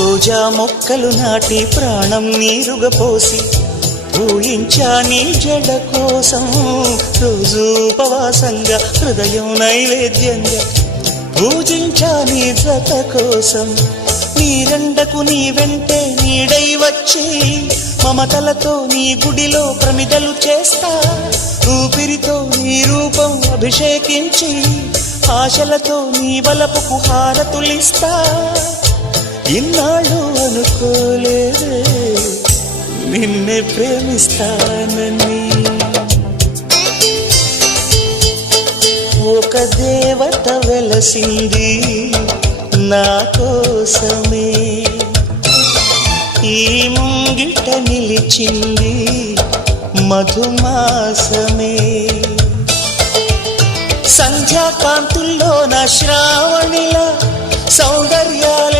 రోజా మొక్కలు నాటి ప్రాణం నీరుగా పోసి ఊహించా నీ జడ కోసం రోజు ఉపవాసంగా హృదయం నైవేద్యంగా పూజించా నీ జత కోసం నీరెండకు నీ వెంటే నీడై వచ్చి మమతలతో నీ గుడిలో ప్రమిదలు చేస్తా ఊపిరితో నీ రూపం అభిషేకించి ఆశలతో నీ బలపుకు హారతులిస్తా ఇన్నాళ్ళు అనుకోలేదే నిన్నే ప్రేమిస్తానని ఒక దేవత వెలసింది నా కోసమే ఈ ముంగిట నిలిచింది మధుమాసమే సంధ్యాకాంతుల్లో నా శ్రావణిల సౌందర్యాలే